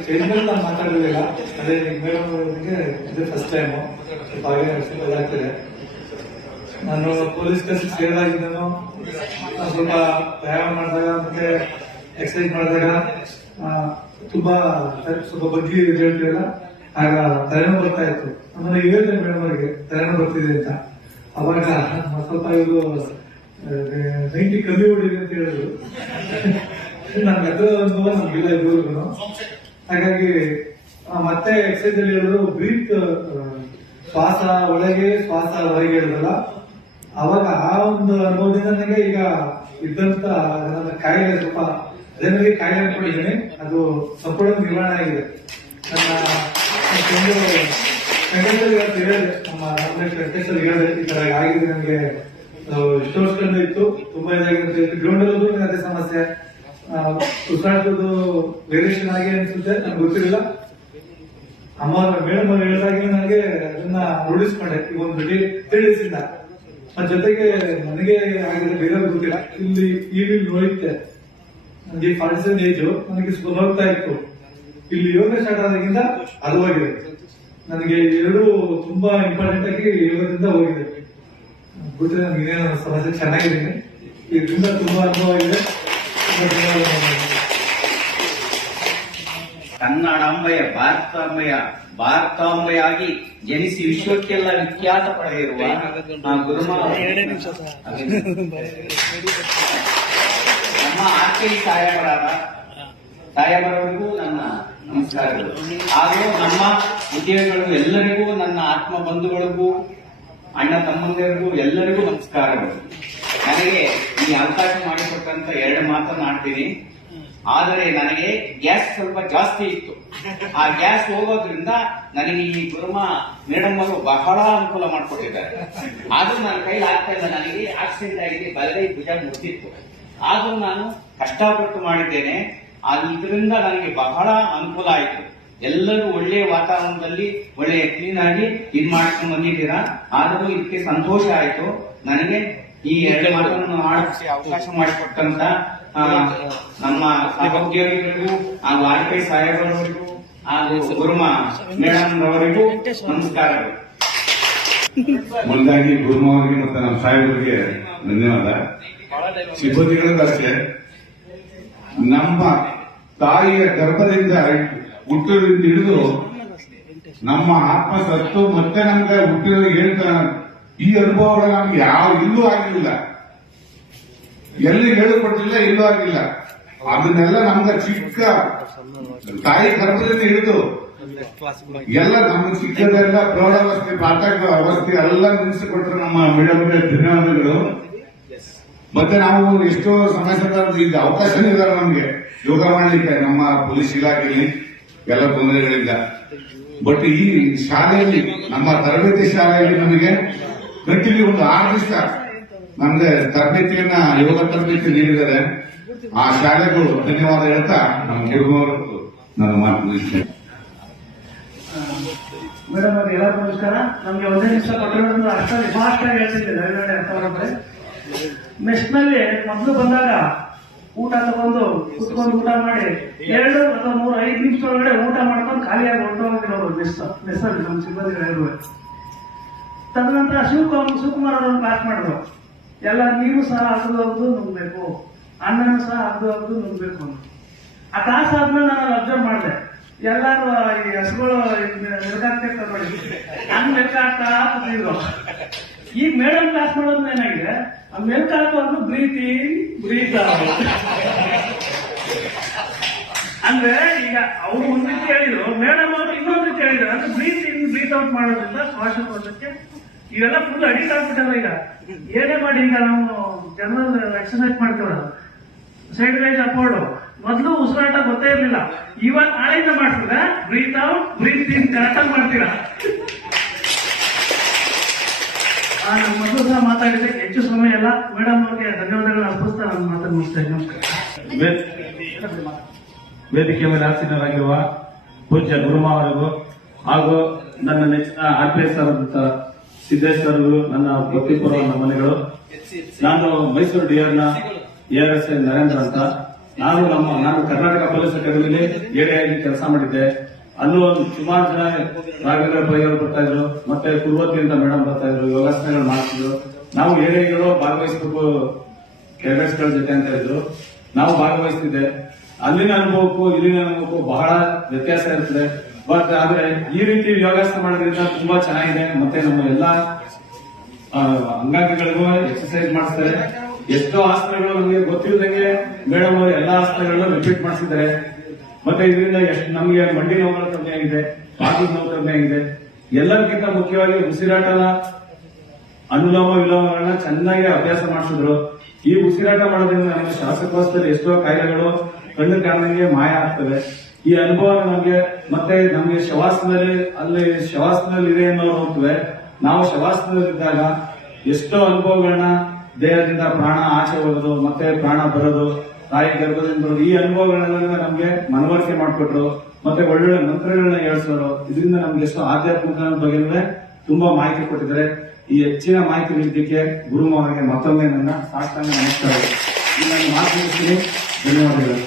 Stage ಮೇಲೆ ನಾನು ಮಾತಾಡೋದಿಲ್ಲ. ಅದೇ ಮೇಡಮ್ ಅವರಿಗೆ ಇದೇ ಫಸ್ಟ್ ಟೈಮು, ಸ್ವಲ್ಪ ಆಗ್ತಿದೆ. ನಾನು ಪೊಲೀಸ್ ಕೆಲಸ ಸೇರಿದಾಗಿದ್ದನು ಸ್ವಲ್ಪ ವ್ಯಾಯಾಮ ಮಾಡಿದಾಗ ಮತ್ತೆ ಎಕ್ಸರ್ಸೈಸ್ ಮಾಡಿದಾಗ ತುಂಬಾ ಸ್ವಲ್ಪ ಬಗ್ಗೆ ಹೇಳ್ತಿರಲ್ಲ, ಆಗ ತಲೆನೋವು ಬರ್ತಾ ಇತ್ತು. ಆಮೇಲೆ ಹೇಳಿದೆ ಮೇಡಮ್ ಅವರಿಗೆ ತಲೆನೋವು ಬರ್ತಿದೆ ಅಂತ. ಅವಾಗ ಸ್ವಲ್ಪ ಇವರು 90 ಕಮ್ಮಿ ಹೊಡಿದೆ ಅಂತ ಹೇಳಿದ್ರು. ನನ್ಗೆ ಅದು ಅನುಭವ ನಮ್ಗಿಲ್ಲ ಇದುವರೆಗೂ. ಹಾಗಾಗಿ ಮತ್ತೆ ಎಕ್ಸರ್ಸೈಸ್ ಅಲ್ಲಿ ಹೇಳಿದ್ರು ಬ್ರೀತ್, ಶ್ವಾಸ ಒಳಗೆ ಶ್ವಾಸ ಹೊರಗೆ ಹೇಳಿದ್ರಲ್ಲ, ಅವಾಗ ಆ ಒಂದು ಅನುಭವದಿಂದ ನನಗೆ ಈಗ ಇದ್ದಂತ ನನ್ನ ಕಾಯಿಲೆ ಸ್ವಲ್ಪ ಅದೇ ನನಗೆ ಕಾಯಿಲೆ ಅನ್ಕೊಂಡಿದ್ದೀನಿ, ಅದು ಸಂಪೂರ್ಣ ನಿರ್ವಹಣೆ ಆಗಿದೆ. ನನ್ನ ಹೇಳಿದೆ, ನಮ್ಮ ವೆಂಕಟೇಶ್ವರ್ ಹೇಳಿದೆ, ಈ ತರ ಆಗಿದೆ ನನಗೆ, ಇಷ್ಟು ವರ್ಷದಿಂದ ಇತ್ತು, ತುಂಬಾ ಇದಾಗಿದೆ. ಗ್ರೌಂಡ್ ಅಲ್ಲೂ ಅದೇ ಸಮಸ್ಯೆ, ಉಸಿರಾಟದ್ದು ವೇರಿಯೇಷನ್ ಆಗಿ ಅನ್ಸುತ್ತೆ, ನನ್ಗೆ ಗೊತ್ತಿರಲಿಲ್ಲ. ಅಮ್ಮ ಮೇಡಮ್ ಅವ್ರು ಹೇಳಿದಾಗ ನನಗೆ ಅದನ್ನ ರೂಢಿಸ್ಕೊಂಡೆ ಈಗ ಒಂದು 3 days ಇಂದ. ಜೊತೆಗೆ ನನಗೆ ಆಗಿದೆ, ಬೇರೆ ಗೊತ್ತಿಲ್ಲ. ಇಲ್ಲಿ ಈಗ ನೋಡುತ್ತೆ, ನನಗೆ 47 ಏಜು, ನನಗೆ ಹೋಗ್ತಾ ಇತ್ತು. ಇಲ್ಲಿ ಯೋಗ ಸ್ಟಾರ್ಟ್ ಆದಾಗಿಂದ ಅದು ಹೋಗಿದೆ. ನನಗೆ ಎರಡು ತುಂಬಾ ಇಂಪಾರ್ಟೆಂಟ್ ಆಗಿ ಯೋಗದಿಂದ ಹೋಗಿದೆ. ಗೊತ್ತಿಲ್ಲ ನನಗೆ ಇನ್ನೇನು ಸಮಸ್ಯೆ, ಚೆನ್ನಾಗಿದ್ದೀನಿ. ಇದರಿಂದ ತುಂಬಾ ಅನುಭವ ಆಗಿದೆ. ಕನ್ನಡಾಂಬೆಯ ಭಾರತಾಂಬೆಯಾಗಿ ಜನಿಸಿ ವಿಶ್ವಕ್ಕೆಲ್ಲ ವಿಖ್ಯಾತ ಪಡೆದಿರುವ ನಮ್ಮ ಆರ್ಕೆಲಿ ಸಾಹೇಬರವರಿಗೂ ನನ್ನ ನಮಸ್ಕಾರಗಳು. ಹಾಗೂ ನಮ್ಮ ಉದ್ಯೋಗಿಗಳು ಎಲ್ಲರಿಗೂ, ನನ್ನ ಆತ್ಮ ಬಂಧುಗಳಿಗೂ, ಅಣ್ಣ ತಮ್ಮಂದಿರಿಗೂ ಎಲ್ಲರಿಗೂ ನಮಸ್ಕಾರಗಳು. ನನಗೆ ಈ ಅವಕಾಶ ಮಾಡಿಕೊಟ್ಟಂತ 2 ಮಾತನಾಡ್ತೀನಿ. ಆದರೆ ನನಗೆ ಗ್ಯಾಸ್ ಸ್ವಲ್ಪ ಜಾಸ್ತಿ ಇತ್ತು. ಆ ಗ್ಯಾಸ್ ಹೋಗೋದ್ರಿಂದ ನನಗೆ ಈ ಗುರುಮಾ ಮೇಡಮ್ ಅವರು ಬಹಳ ಅನುಕೂಲ ಮಾಡಿಕೊಟ್ಟಿದ್ದಾರೆ. ಆದ್ರೂ ನನ್ನ ಕೈಲಿ ಆಗ್ತಾ ಇಲ್ಲ, ನನಗೆ ಆಕ್ಸಿಡೆಂಟ್ ಆಗಿದೆ, ಬಲಗೈ ಭುಜ ಮುಟ್ಟಿತ್ತು. ಆದ್ರೂ ನಾನು ಕಷ್ಟಪಟ್ಟು ಮಾಡಿದ್ದೇನೆ. ಇದರಿಂದ ನನಗೆ ಬಹಳ ಅನುಕೂಲ ಆಯಿತು. ಎಲ್ಲರೂ ಒಳ್ಳೆಯ ವಾತಾವರಣದಲ್ಲಿ ಒಳ್ಳೆಯ ಕ್ಲೀನ್ ಆಗಿ ಇದ್ ಮಾಡ್ಕೊಂಡು ಬಂದಿದ್ದೀರಾ. ಆದರೂ ಇದಕ್ಕೆ ಸಂತೋಷ ಆಯಿತು. ನನಗೆ ಈ 2 ಮಾತನ್ನು ಆಡಿಸಿ ಅವಕಾಶ ಮಾಡಿಕೊಟ್ಟಂತ ನಮ್ಮ ಸಹೋದ್ಯೋಗಿಗಳಿಗೂ ಹಾಗೂ ಆರ್ಕೆ ಸಾಹೇಬರವರಿಗೂ ಹಾಗೂ ಗುರುಮಾ ಮೇಡಮ್ ರವರಿಗೂ ನಮಸ್ಕಾರಗಳು. ಮುಂದಾಗಿ ಗುರುಮಾ ಅವರಿಗೆ ಮತ್ತು ನಮ್ಮ ಸಾಹೇಬರಿಗೆ ಧನ್ಯವಾದ. ಸಿಬ್ಬಂದಿಗಳಿಗೂ ಅಷ್ಟೇ, ನಮ್ಮ ತಾಯಿಯ ಗರ್ಭದಿಂದ ಹುಟ್ಟಿರೋದ್ರಿಂದ ಹಿಡಿದು ನಮ್ಮ ಆತ್ಮ ಸತ್ತು ಮತ್ತೆ ನಮ್ಗೆ ಹುಟ್ಟಿರೋದು ಹೇಳ್ತಾರ. ಈ ಅನುಭವಗಳು ನಮ್ಗೆ ಯಾವ ಇಲ್ಲೂ ಆಗಿಲ್ಲ, ಎಲ್ಲಿ ಹೇಳಿಕೊಟ್ಟಿಲ್ಲ, ಇಲ್ಲೂ ಆಗಿಲ್ಲ. ಅದನ್ನೆಲ್ಲ ನಮ್ಗೆ ಚಿಕ್ಕ ತಾಯಿ ಗರ್ಭದಿಂದ ಹಿಡಿದು ಎಲ್ಲ ನಮ್ಮ ಚಿಕ್ಕದೆಲ್ಲ ಪ್ರೌಢಾವಸ್ಥೆ, ಪ್ರಾಥಮಿಕ ಅವಸ್ಥೆ ಎಲ್ಲ ನಿಲ್ಲಿಸಿಕೊಟ್ರು ನಮ್ಮ ಮೇಡಮ್ಗೆ ಧನ್ಯವಾದಗಳು. ಮತ್ತೆ ನಾವು ಎಷ್ಟೋ ಸಮಸ್ಯೆ ಈಗ ಅವಕಾಶ ಇದ್ದಾರೆ ನಮ್ಗೆ ಯೋಗ ಮಾಡಲಿಕ್ಕೆ ನಮ್ಮ ಪೊಲೀಸ್ ಇಲಾಖೆಯಲ್ಲಿ ಎಲ್ಲ ತೊಂದರೆಗಳಿಂದ. ಬಟ್ ಈ ಶಾಲೆಯಲ್ಲಿ, ನಮ್ಮ ತರಬೇತಿ ಶಾಲೆಯಲ್ಲಿ ನಮಗೆ ಕಂಟಿನ್ಯೂ ಒಂದು 6 ದಿವಸ ನಮ್ಗೆ ತರಬೇತಿಯನ್ನ, ಯೋಗ ತರಬೇತಿ ನೀಡಿದ್ದಾರೆ. ಆ ಶಾಲೆಗೂ ಧನ್ಯವಾದ ಹೇಳ್ತಾ ನಮ್ಮ ಗುರುಮವರು ನಾನು ಮಾತು ಮುಗಿಸ್ತೇನೆ. ಮೇಡಮ್ ಅವ್ರಿಗೆ ಎಲ್ಲರಿಗೂ ನಮಸ್ಕಾರ. ನಮ್ಗೆ ಒಂದೇ ನಿಮಿಷ ಕೊಟ್ಟಿರೋದ್ರಿಂದ ಅಷ್ಟೊಂದು ಫಾಸ್ಟ್ ಆಗಿ ಹೇಳ್ತಿದ್ದೆ, ದಯವಿಟ್ಟು ಅರ್ಥ ಮಾಡ್ತಾರೆ. ಮೆಸ್ನಲ್ಲಿ ಮೊದಲು ಬಂದಾಗ ಊಟ ತಗೊಂಡು ಕುತ್ಕೊಂಡು ಊಟ ಮಾಡಿ 2 ಅಥವಾ 3 5 ನಿಮಿಷದೊಳಗಡೆ ಊಟ ಮಾಡ್ಕೊಂಡು ಖಾಲಿಯಾಗಿ ಹೊರಟೋಗಿರೋರು ಮೆಸ್ಸಲ್ಲಿ ನಮ್ಮ ಸಿಬ್ಬಂದಿಗಳು. ತದನಂತರ ಶಿವಕುಮಾರ್ ಅವರನ್ನು ಕ್ಲಾಸ್ ಮಾಡಿದ್ರು. ಎಲ್ಲ ನೀರು ಸಹ ಅಗ್ದು ನುಗ್ಬೇಕು, ಅನ್ನನೂ ಸಹ ಅಗ್ದು ನುಗ್ಬೇಕು ಅಂತ. ಆ ಕ್ಲಾಸ್ ಆದ್ಮೇಲೆ ನಾನು ಅಬ್ಸರ್ವ್ ಮಾಡಿದೆ, ಎಲ್ಲಾರು ಈ ಹಸುಗಳು ಮೆಲ್ಕಾಗ್ತಿರ್ತಾರೆ ನೋಡಿ, ಹಂಗ್ ಮೆಲ್ಕಾಗ್ತಾ ಕೂತಿದ್ರು. ಈಗ ಮೇಡಮ್ ಕ್ಲಾಸ್ ಮಾಡೋದ್ನ ಏನಾಗಿದೆ, ಆ ಮೆಲ್ಕಾಕೋದು ಬ್ರೀತ್ ಇನ್ ಬ್ರೀತ್ ಔಟ್. ಅಂದ್ರೆ ಈಗ ಅವರು ಒಂದ್ ರೀತಿ ಹೇಳಿದ್ರು, ಮೇಡಮ್ ಅವರು ಇನ್ನೊಂದು ರೀತಿ ಹೇಳಿದ್ರು. ಅಂದ್ರೆ ಬ್ರೀತ್ ಇನ್ ಬ್ರೀತ್ ಔಟ್ ಮಾಡೋದ್ರಿಂದ ಶ್ವಾಸಕೋಶಕ್ಕೆ ಇವೆಲ್ಲ ಫುಲ್ ಅಡಿಟ್ ಆಗ್ಬಿಟ್ಟಾರೆ. ಈಗ ಏನೇ ಮಾಡಿ, ಈಗ ನಾವು ಜನರಲ್ ಎಕ್ಸರ್ಸೈಸ್ ಮಾಡ್ತೀವಲ್ಲ, ಸೈಡ್ ವೈಸ್ ಅಪೋರ್ಡ್, ಮೊದಲು ಉಸಿರಾಟ ಗೊತ್ತೇ ಇರಲಿಲ್ಲ. ಇವಾಗ ನಾಳೆಯಿಂದ ಮಾಡ್ತಿದ್ರೆ ಬ್ರೀತ್ ಔಟ್ ಬ್ರೀತ್ ಇನ್ ಕರೆಕ್ಟಾಗಿ ಮಾಡ್ತೀರಾ. ನಾನು ಮೊದಲು ಸಹ ಮಾತಾಡಿದ್ರೆ ಹೆಚ್ಚು ಸಮಯ ಇಲ್ಲ. ಮೇಡಮ್ ಅವರಿಗೆ ಧನ್ಯವಾದಗಳು ಅರ್ಪಿಸ್ತಾ ನಾನು ಮಾತನ್ನು ಮುಗಿಸ್ತಾ ಇದ್ದೀನಿ. ವೇದಿಕೆ ಮೇಲೆ ಆಸೀನರಾಗಿರುವ ಪೂಜ್ಯ ಗುರುಮಾ ಅವರಿಗೂ ಹಾಗೂ ನನ್ನ ನೆಚ್ಚಿನ RPS ಸಿದ್ದೇಶ್ವರ್, ನನ್ನ ವೃತ್ತಿಪೂರ್ವ ಮನೆಗಳು. ನಾನು ಮೈಸೂರು ಡಿಆರ್ನ ARSI ನರೇಂದ್ರ ಅಂತ. ನಾನು ಕರ್ನಾಟಕ ಪೊಲೀಸ್ ಅಕಾಡೆಮಿಲಿ ಎಡಿಯಾಗಿ ಕೆಲಸ ಮಾಡಿದ್ದೆ. ಅಲ್ಲೂ ಸುಮಾರು ಜನ ರಾಘವೇಂದ್ರ ಪೈ ಅವರು ಬರ್ತಾ ಇದ್ರು, ಮತ್ತೆ ಕುರುವತಿ ಅಂತ ಮೇಡಮ್ ಬರ್ತಾ ಇದ್ರು, ಯೋಗಾಸನಗಳು ಮಾಡ್ತಿದ್ರು. ನಾವು ಎಡಿಗಳು ಭಾಗವಹಿಸಬೇಕು ಕ್ಯಾಡೆಟ್ಸ್ಗಳ ಜೊತೆ ಅಂತ ಇದ್ರು, ನಾವು ಭಾಗವಹಿಸ್ತಿದ್ದೆ. ಅಲ್ಲಿನ ಅನುಭವಕ್ಕೂ ಇಲ್ಲಿನ ಅನುಭವಕ್ಕೂ ಬಹಳ ವ್ಯತ್ಯಾಸ ಇರ್ತದೆ. ಬಟ್ ಆದ್ರೆ ಈ ರೀತಿ ಯೋಗಾಸನ ಮಾಡೋದ್ರಿಂದ ತುಂಬಾ ಚೆನ್ನಾಗಿದೆ. ಮತ್ತೆ ನಮ್ಮ ಎಲ್ಲಾ ಅಂಗಾಂಗಗಳಿಗೂ ಎಕ್ಸರ್ಸೈಸ್ ಮಾಡಿಸ್ತಾರೆ. ಎಷ್ಟೋ ಆಸನಗಳು ನಮಗೆ ಗೊತ್ತಿಲ್ಲದಂಗೆ ಮೇಡಮ್ ಅವರು ಎಲ್ಲಾ ಆಸನಗಳನ್ನು ರಿಪೀಟ್ ಮಾಡಿಸಿದ್ದಾರೆ. ಮತ್ತೆ ಇದರಿಂದ ಎಷ್ಟು ನಮಗೆ ಮಂಡಿ ನೋವುಗಳು ಕಮ್ಮಿ ಆಗಿದೆ, ಬಾಗಿಲು ನೋವು ಕಮ್ಮಿ ಆಗಿದೆ. ಎಲ್ಲರಿಗಿಂತ ಮುಖ್ಯವಾಗಿ ಉಸಿರಾಟದ ಅನುಲೋಮ ವಿಲೋಮಗಳನ್ನ ಚೆನ್ನಾಗಿ ಅಭ್ಯಾಸ ಮಾಡಿಸಿದ್ರು. ಈ ಉಸಿರಾಟ ಮಾಡೋದ್ರಿಂದ ನಮಗೆ ಶ್ವಾಸಕೋಶದಲ್ಲಿ ಎಷ್ಟೋ ಕಾಯಿಲೆಗಳು ಕಣ್ಣು ಕಾಣಂಗೆ ಮಾಯ ಆಗ್ತವೆ. ಈ ಅನುಭವ ನಮಗೆ ಮತ್ತೆ ನಮಗೆ ಶವಾಸನದಲ್ಲಿ ಇದೆ ಅನ್ನೋ ಹೋಗ್ತವೆ. ನಾವು ಶವಾಸನದಲ್ಲಿದ್ದಾಗ ಎಷ್ಟೋ ಅನುಭವಗಳನ್ನ ದೇಹದಿಂದ ಪ್ರಾಣ ಆಚೆ ಹೋಗೋದು, ಮತ್ತೆ ಪ್ರಾಣ ಬರೋದು, ತಾಯಿ ಗರ್ಭದಿಂದ ಬರೋದು, ಈ ಅನುಭವಗಳನ್ನೆಲ್ಲ ನಮ್ಗೆ ಮನವರಿಕೆ ಮಾಡಿಕೊಟ್ರು. ಮತ್ತೆ ಒಳ್ಳೊಳ್ಳೆ ಮಂತ್ರಗಳನ್ನ ಹೇಳಿಸೋರು. ಇದರಿಂದ ನಮ್ಗೆ ಎಷ್ಟೋ ಆಧ್ಯಾತ್ಮಿಕ ಬಗ್ಗೆ ತುಂಬಾ ಮಾಹಿತಿ ಕೊಟ್ಟಿದ್ದಾರೆ. ಈ ಹೆಚ್ಚಿನ ಮಾಹಿತಿ ನೀಡಿದ್ದಕ್ಕೆ ಗುರು ಅವರಿಗೆ ಮತ್ತೊಮ್ಮೆ ನನ್ನ ಸಾಷ್ಟಾಂಗ ನಮಸ್ಕಾರ. ಈ ನನ್ನ ಮಾತು ಮುಗಿಸ್ತೀನಿ. ಧನ್ಯವಾದಗಳು.